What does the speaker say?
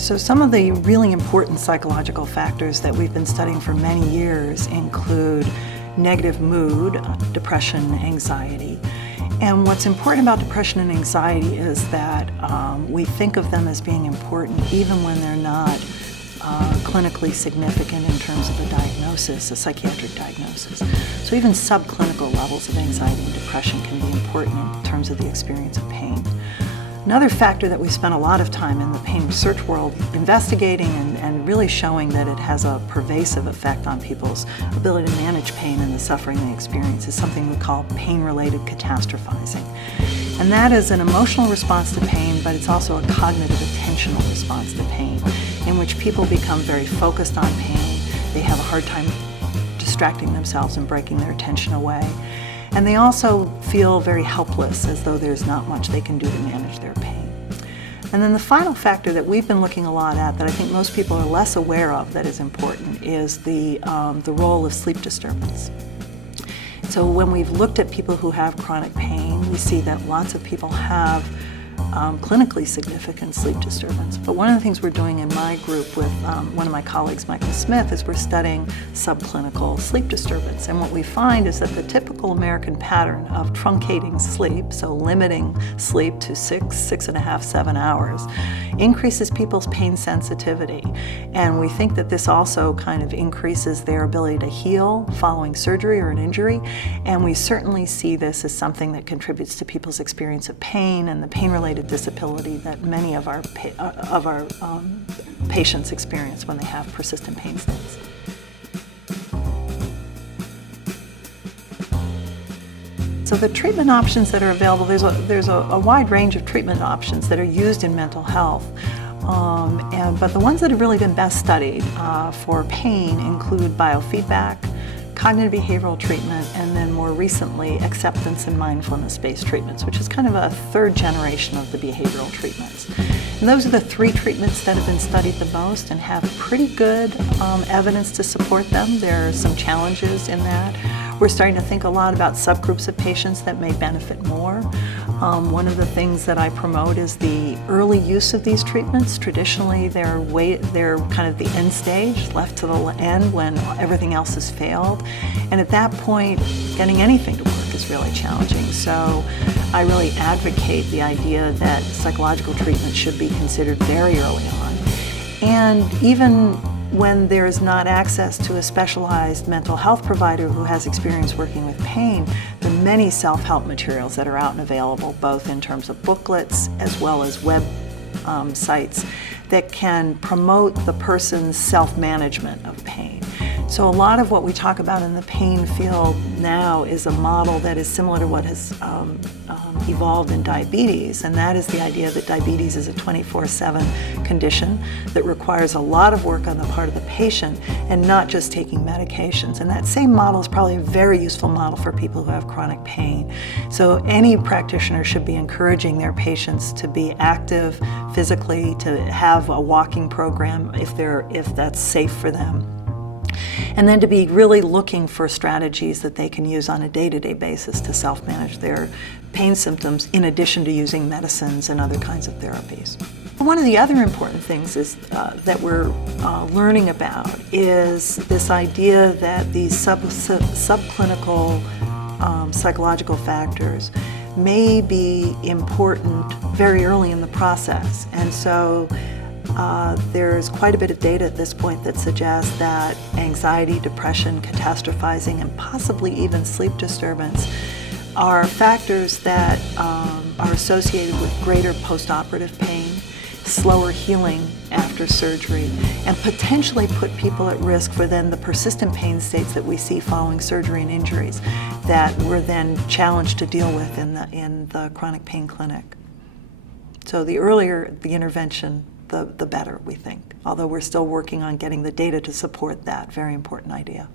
So some of the really important psychological factors that we've been studying for many years include negative mood, depression, anxiety. And what's important about depression and anxiety is that we think of them as being important even when they're not clinically significant in terms of a diagnosis, a psychiatric diagnosis. So even subclinical levels of anxiety and depression can be important in terms of the experience of pain. Another factor that we spent a lot of time in the pain research world investigating and really showing that it has a pervasive effect on people's ability to manage pain and the suffering they experience is something we call pain-related catastrophizing. And that is an emotional response to pain, but it's also a cognitive attentional response to pain, in which people become very focused on pain. They have a hard time distracting themselves and breaking their attention away. And they also feel very helpless, as though there's not much they can do to manage their pain. And then the final factor that we've been looking a lot at that I think most people are less aware of that is important is the role of sleep disturbance. So when we've looked at people who have chronic pain, we see that lots of people have clinically significant sleep disturbance. But one of the things we're doing in my group with one of my colleagues, Michael Smith, is we're studying subclinical sleep disturbance. And what we find is that the typical American pattern of truncating sleep, so limiting sleep to 6.5, 7 hours, increases people's pain sensitivity. And we think that this also kind of increases their ability to heal following surgery or an injury. And we certainly see this as something that contributes to people's experience of pain and the pain-related disability that many of our patients experience when they have persistent pain states. So the treatment options that are available, there's a wide range of treatment options that are used in mental health. But the ones that have really been best studied for pain include biofeedback, cognitive behavioral treatment, and then more recently acceptance and mindfulness-based treatments, which is kind of a third generation of the behavioral treatments. And those are the three treatments that have been studied the most and have pretty good evidence to support them. There are some challenges in that. We're starting to think a lot about subgroups of patients that may benefit more. One of the things that I promote is the early use of these treatments. Traditionally, they're kind of the end stage, left to the end when everything else has failed. And at that point, getting anything to work is really challenging. So I really advocate the idea that psychological treatment should be considered very early on. And even when there is not access to a specialized mental health provider who has experience working with pain, the many self-help materials that are out and available, both in terms of booklets as well as web sites that can promote the person's self-management of pain. So a lot of what we talk about in the pain field now is a model that is similar to what has evolved in diabetes, and that is the idea that diabetes is a 24/7 condition that requires a lot of work on the part of the patient and not just taking medications. And that same model is probably a very useful model for people who have chronic pain. So any practitioner should be encouraging their patients to be active physically, to have a walking program if that's safe for them. And then to be really looking for strategies that they can use on a day-to-day basis to self-manage their pain symptoms in addition to using medicines and other kinds of therapies. One of the other important things is that we're learning about is this idea that these subclinical psychological factors may be important very early in the process. And so there's quite a bit of data at this point that suggests that anxiety, depression, catastrophizing, and possibly even sleep disturbance are factors that are associated with greater postoperative pain, slower healing after surgery, and potentially put people at risk for then the persistent pain states that we see following surgery and injuries that we're then challenged to deal with in the chronic pain clinic. So the earlier the intervention, the better, we think, although we're still working on getting the data to support that very important idea.